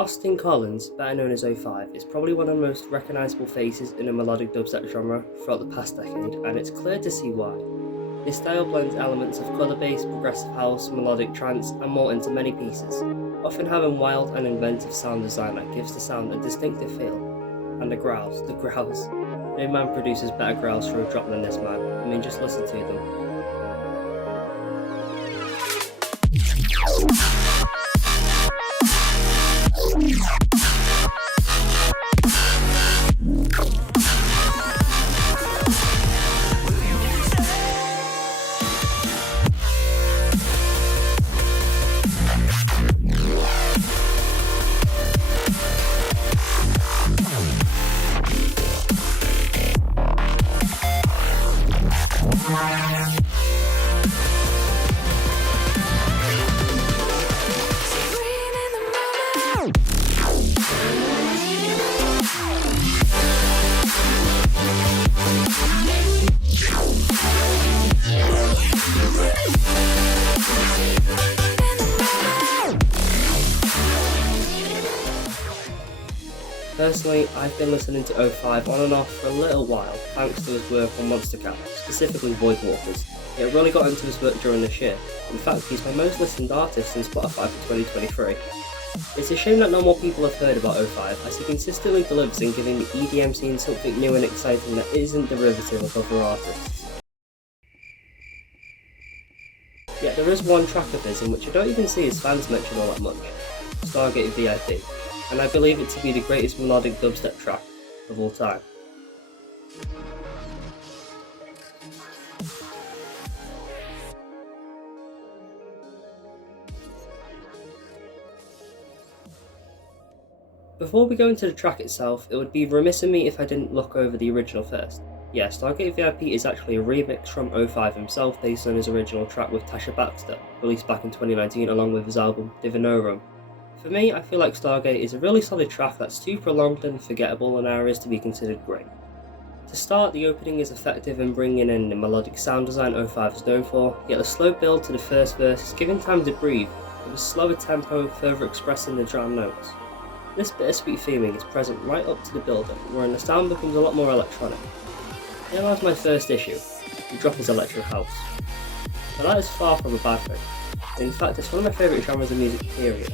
Austin Collins, better known as O5, is probably one of the most recognisable faces in the melodic dubstep genre throughout the past decade, and it's clear to see why. His style blends elements of colour-based, progressive house, melodic trance, and more into many pieces, often having wild and inventive sound design that gives the sound a distinctive feel. And the growls. No man produces better growls for a drop than this man. I mean, just listen to them. Personally, I've been listening to O5 on and off for a little while, thanks to his work on Monster Cat, specifically Voidwalkers. It really got into his work during this year. In fact, he's my most listened artist in Spotify for 2023. It's a shame that not more people have heard about O5, as he consistently delivers in giving the EDM scene something new and exciting that isn't derivative of other artists. Yet there is one track of his in which I don't even see his fans mention all that much, Stargate VIP, and I believe it to be the greatest melodic dubstep track of all time. Before we go into the track itself, it would be remiss of me if I didn't look over the original first. Yeah, Stargate VIP is actually a remix from O5 himself based on his original track with Tasha Baxter, released back in 2019 along with his album Divinorum. For me, I feel like Stargate is a really solid track that's too prolonged and forgettable in areas to be considered great. To start, the opening is effective in bringing in the melodic sound design O5 is known for, yet the slow build to the first verse is giving time to breathe, with a slower tempo further expressing the drowned notes. This bittersweet feeling is present right up to the build-up, wherein the sound becomes a lot more electronic. Here lies my first issue: the drop is electro house. But that is far from a bad thing. In fact, it's one of my favourite genres of music period.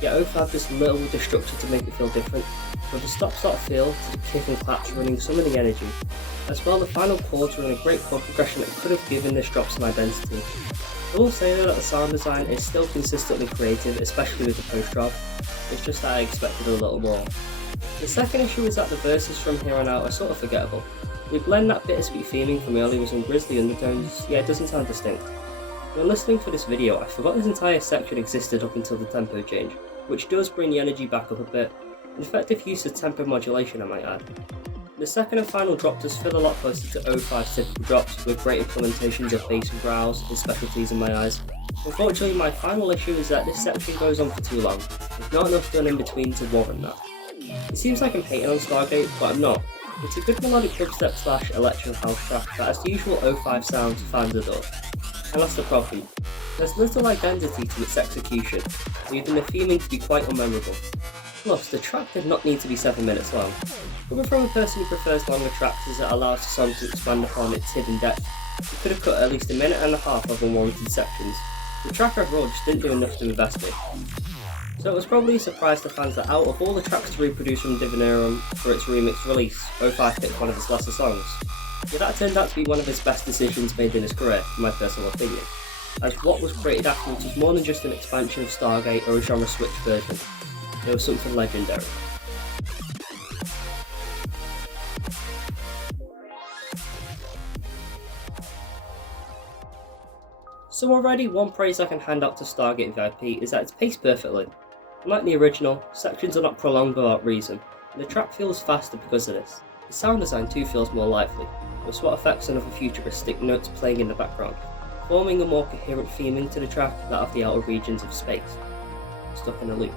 Yet O5 does little with the structure to make it feel different, with the stop-start feel to the kick and claps running some of the energy. As well, the final chords run a great chord progression that could have given this drop some identity. I will say though that the sound design is still consistently creative, especially with the post-drop. It's just that I expected a little more. The second issue is that the verses from here on out are sort of forgettable. We blend that bittersweet feeling from earlier with some grisly undertones, yet it doesn't sound distinct. When listening for this video, I forgot this entire section existed up until the tempo change, which does bring the energy back up a bit. An effective use of tempo modulation, I might add. The second and final drop does feel a lot closer to O5's typical drops, with great implementations of bass and growls, his specialties in my eyes. Unfortunately, my final issue is that this section goes on for too long, with not enough done in between to warrant that. It seems like I'm hating on Stargate, but I'm not. It's a good melodic dubstep / electro house track that has the usual O5 sounds fans adore. And that's the problem. There's little identity to its execution, leaving the feeling to be quite unmemorable. Plus, the track did not need to be 7 minutes long. Coming from a person who prefers longer tracks as it allows the song to expand upon its hidden depth, you could have cut at least a minute and a half of unwarranted sections. The track overall just didn't do enough to invest in. So it was probably a surprise to fans that out of all the tracks to reproduce from Divinorum for its remix release, O5 picked one of his lesser songs. Yet that turned out to be one of his best decisions made in his career, in my personal opinion, as what was created afterwards was more than just an expansion of Stargate or a genre switch version. It was something legendary. So already, one praise I can hand out to Stargate VIP is that it's paced perfectly. Unlike the original, sections are not prolonged without reason, and the track feels faster because of this. The sound design too feels more lively, with SWAT effects and other futuristic notes playing in the background, forming a more coherent theming to the track that of the outer regions of space. Stuck in a loop.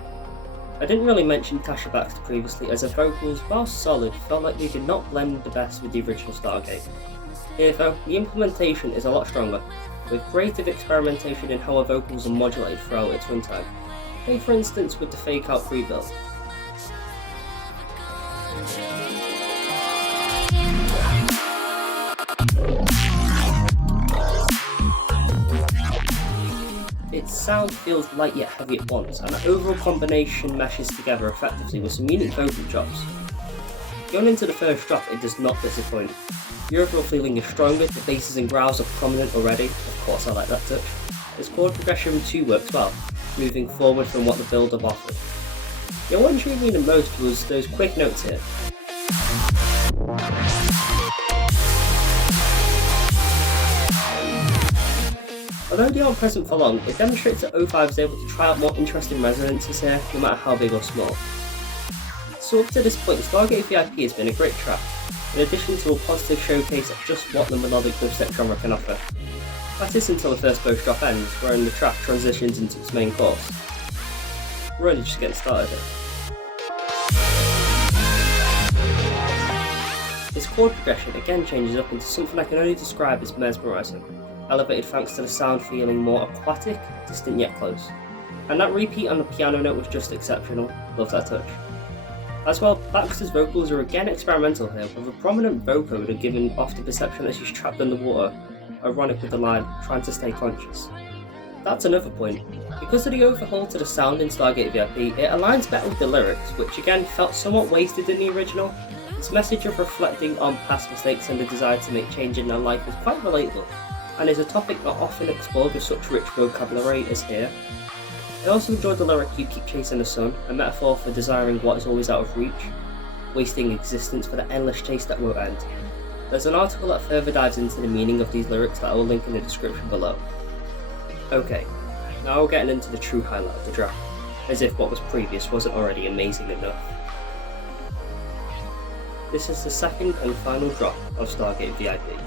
I didn't really mention Tasha Baxter previously, as her vocals, while solid, felt like they did not blend the best with the original Stargate. Here though, the implementation is a lot stronger, with creative experimentation in how her vocals are modulated throughout its runtime. Take for instance with the fake out pre-build. Its sound feels light yet heavy at once, and the overall combination meshes together effectively with some unique vocal chops. Going into the first drop, it does not disappoint. The overall feeling is stronger, the basses and growls are prominent already, of course I like that touch. Its chord progression too works well, moving forward from what the build-up offered. The one intrigued me the most was those quick notes here. Although they aren't present for long, it demonstrates that O5 is able to try out more interesting resonances here, no matter how big or small. So up to this point, Stargate VIP has been a great track, in addition to a positive showcase of just what the melodic dubstep genre can offer. That is until the first post drop ends, wherein the track transitions into its main course. We're only just getting started here. Its chord progression again changes up into something I can only describe as mesmerising, elevated thanks to the sound feeling more aquatic, distant yet close. And that repeat on the piano note was just exceptional, love that touch. As well, Baxter's vocals are again experimental here, with a prominent vocoder giving off the perception that she's trapped underwater, ironic with the line, trying to stay conscious. That's another point. Because of the overhaul to the sound in Stargate VIP, it aligns better with the lyrics, which again felt somewhat wasted in the original. Its message of reflecting on past mistakes and the desire to make change in their life is quite relatable, and is a topic not often explored with such rich vocabulary as here. I also enjoyed the lyric "You keep chasing the sun," a metaphor for desiring what is always out of reach, wasting existence for the endless chase that won't end. There's an article that further dives into the meaning of these lyrics that I will link in the description below. Okay, now we're getting into the true highlight of the track, as if what was previous wasn't already amazing enough. This is the second and final drop of Stargate VIP.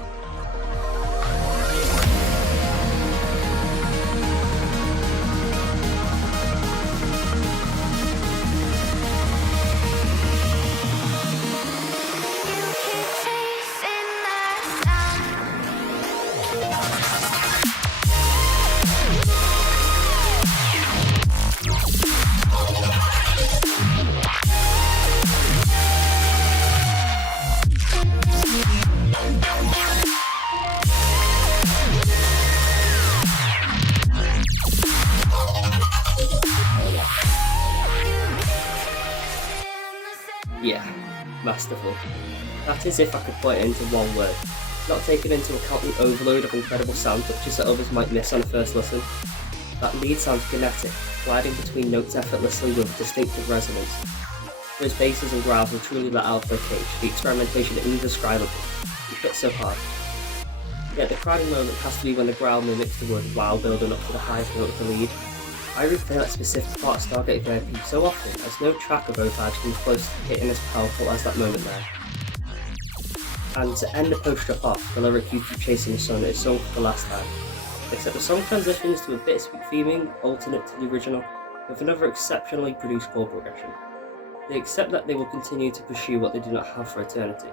Yeah, masterful. That is if I could put it into one word, not taking into account the overload of incredible sound touches that others might miss on a first listen. That lead sounds kinetic, gliding between notes effortlessly with distinctive resonance. Those basses and growls are truly let out of their cage, the experimentation indescribable. It fits so hard. Yet the crowding moment has to be when the growl mimics the word "wow" building up to the highest note of the lead. I replay that specific part of Stargate VIP so often, as no track of O5 comes close to hitting as powerful as that moment there. And to end the post drop off, the lyric "You keep chasing the sun" is sung for the last time, except the song transitions to a bittersweet theming alternate to the original, with another exceptionally produced chord progression. They accept that they will continue to pursue what they do not have for eternity,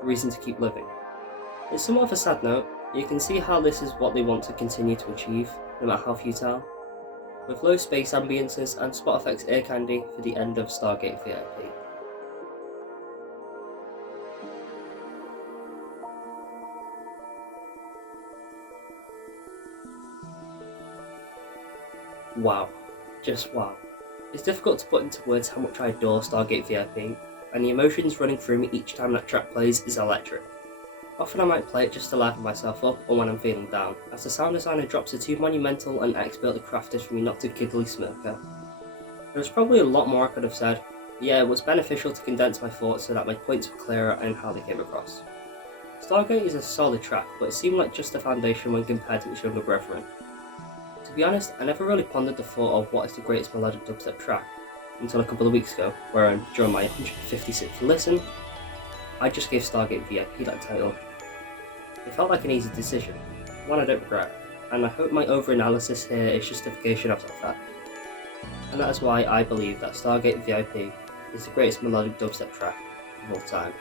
a reason to keep living. It's somewhat of a sad note, you can see how this is what they want to continue to achieve, no matter how futile, with low space ambiances and spot effects ear candy for the end of Stargate VIP. Wow. Just wow. It's difficult to put into words how much I adore Stargate VIP, and the emotions running through me each time that track plays is electric. Often I might play it just to liven myself up or when I'm feeling down, as the sound designer drops a too monumental and expertly crafted for me not to giggly smirker. There's probably a lot more I could have said, but yeah, it was beneficial to condense my thoughts so that my points were clearer in how they came across. Stargate is a solid track, but it seemed like just a foundation when compared to its younger brethren. To be honest, I never really pondered the thought of what is the greatest melodic dubstep track until a couple of weeks ago, where during my 156th listen, I just gave Stargate VIP that title. It felt like an easy decision, one I don't regret, and I hope my over-analysis here is justification of that fact. And that is why I believe that Stargate VIP is the greatest melodic dubstep track of all time.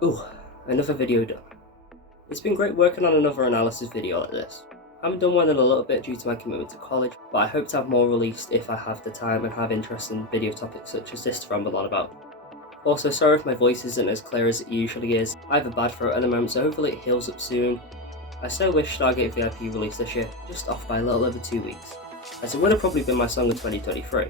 Ooh, another video done. It's been great working on another analysis video like this. I haven't done one in a little bit due to my commitment to college, but I hope to have more released if I have the time and have interesting video topics such as this to ramble on about. Also, sorry if my voice isn't as clear as it usually is. I have a bad throat at the moment, so hopefully it heals up soon. I so wish Stargate VIP released this year, just off by a little over 2 weeks, as it would have probably been my song of 2023.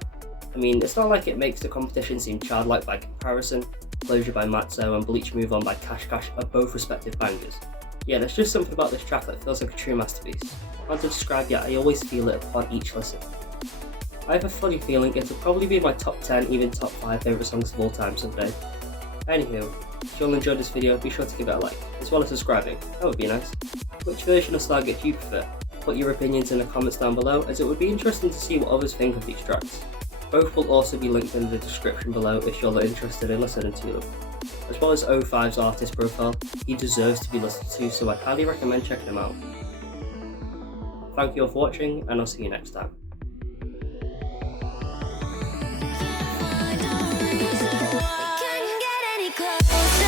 I mean, it's not like it makes the competition seem childlike by comparison. Closure by Matzo and Bleach Move On by Cash Cash are both respective bangers. Yeah, there's just something about this track that feels like a true masterpiece. Hard to describe yet, I always feel it upon each listen. I have a funny feeling it'll probably be in my top 10, even top 5 favourite songs of all time someday. Anywho, if you all enjoyed this video, be sure to give it a like, as well as subscribing, that would be nice. Which version of Stargate do you prefer? Put your opinions in the comments down below, as it would be interesting to see what others think of these tracks. Both will also be linked in the description below if you're interested in listening to them. As well as O5's artist profile, he deserves to be listened to, so I'd highly recommend checking him out. Thank you all for watching, and I'll see you next time. Close.